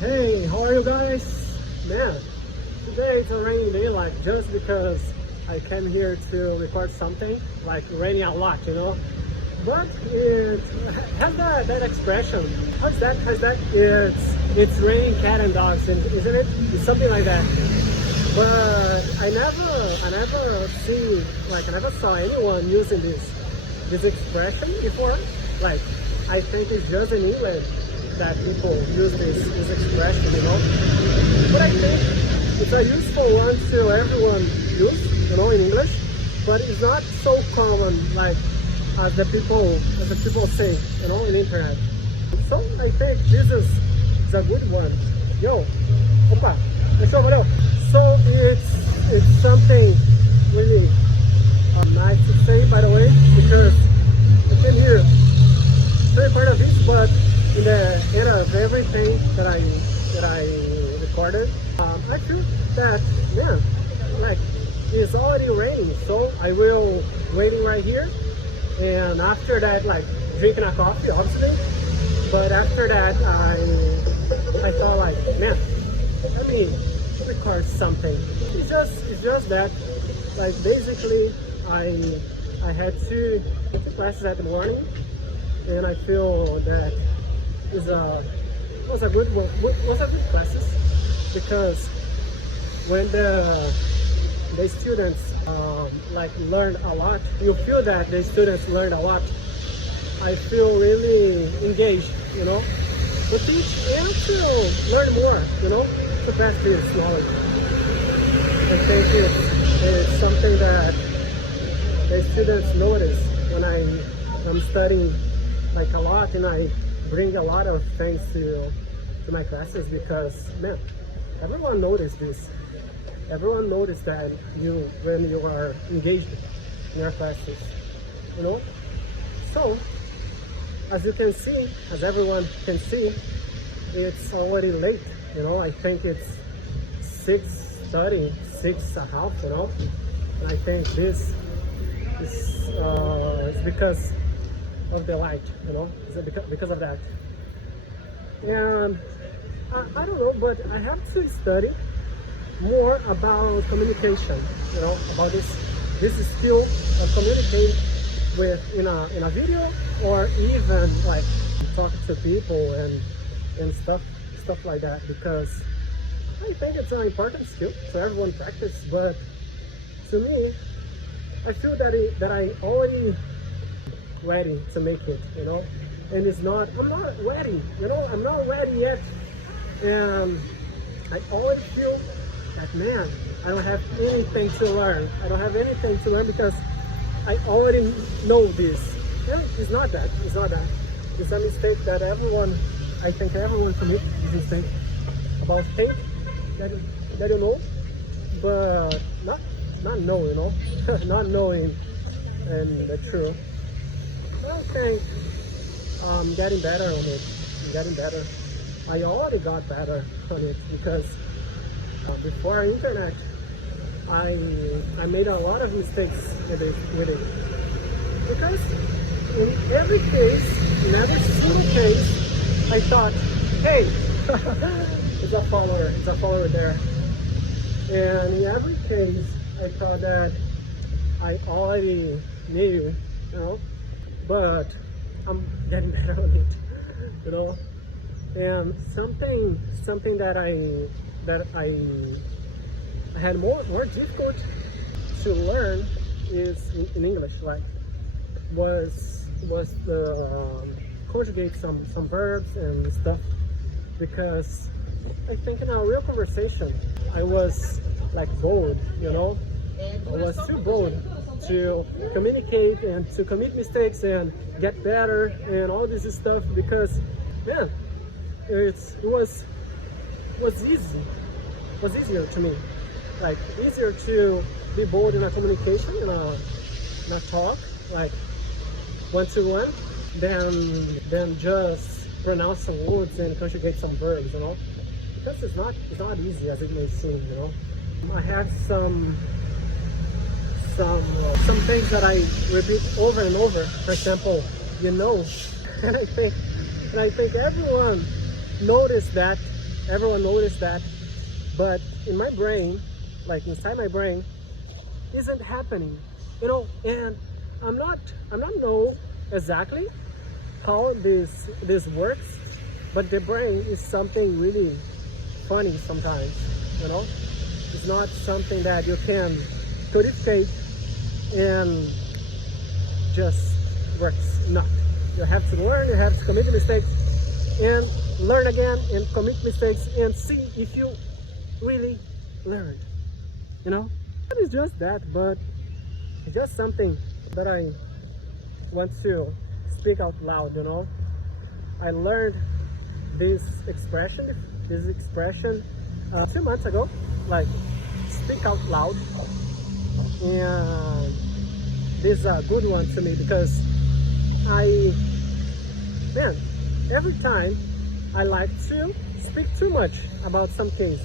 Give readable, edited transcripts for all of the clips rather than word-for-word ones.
Hey, how are you guys? Man, today it's a rainy day, like just because I came here to record something, like raining a lot, you know. But it has that expression. How's that? It's raining cat and dogs, isn't it? It's something like that. But I never saw anyone using this expression before. Like, I think it's just in English that people use this expression, you know. But I think it's a useful one to everyone use, you know, in English. But it's not so common like as the people say, you know, in internet. So I think this is a good one. Yo, opa, fechou, valeu. So it's something really nice to say, by the way, because I came here very part of it, but in the end of everything that I recorded, I feel that, man, like it's already raining, so I will waiting right here, and after that, like drinking a coffee, obviously. But after that, I thought, like, man, let me record something. It's just that, like, basically I had two classes at the morning, and I feel that was a good classes, because when the students like learn a lot, you feel that the students learn a lot. I feel really engaged, you know, to teach and to learn more, you know, to pass this knowledge. I think it's something that the students notice when I'm studying like a lot, and I bring a lot of things to my classes, because, man, everyone noticed this. Everyone noticed that when you are engaged in your classes, you know. So as you can see, as everyone can see, it's already late, you know. I think it's 6:30, 6:30, you know. And I think this is because of the light, you know. It's because of that. And I don't know, but I have to study more about communication, you know, about this skill of communicate with in a video, or even like talking to people and stuff like that, because I think it's an important skill so everyone practice. But to me, I feel that I already ready to make it, you know. And I'm not ready, you know. I'm not ready yet, and I already feel that, man, I don't have anything to learn. I don't have anything to learn because I already know this. And it's not that. It's a mistake that I think everyone commits this mistake about things that you know, but not know, you know, not knowing and the truth. I think I'm getting better on it. I'm getting better. I already got better on it, because before internet, I made a lot of mistakes with it. Because in every single case, I thought, hey, it's a follower there. And in every case, I thought that I already knew, you know, but I'm getting better on it, you know. And something that I had more difficult to learn is in English, like was the conjugate some verbs and stuff, because I think in a real conversation I was like bold, you know. I was too bold to communicate and to commit mistakes and get better and all this stuff, because, man, it was easier to me, like easier to be bold in a communication, in a talk, like one-to-one, than just pronounce some words and conjugate some verbs, you know, because it's not easy as it may seem, you know. I have some things that I repeat over and over. For example, you know, and I think everyone noticed that everyone noticed that, but in my brain, like inside my brain, isn't happening, you know. And I'm not know exactly how this works, but the brain is something really funny sometimes, you know. It's not something that you can codificate and just works. Not. You have to learn, you have to commit mistakes and learn again and commit mistakes and see if you really learn, you know. It's just that, but it's just something that I want to speak out loud, you know. I learned this expression 2 months ago, like speak out loud, and this is a good one to me because every time I like to speak too much about some case.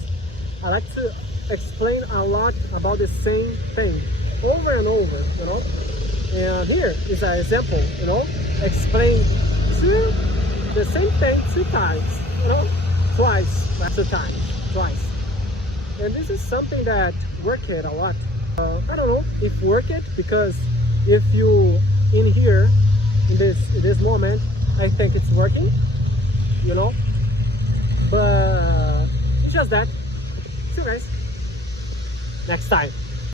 I like to explain a lot about the same thing over and over, you know. And here is an example, you know, explain the same thing 2 times, you know, twice, 2 times, twice. And this is something that worked a lot. I don't know if worked because if you in here in this moment, I think it's working, you know. But it's just that. See you guys next time.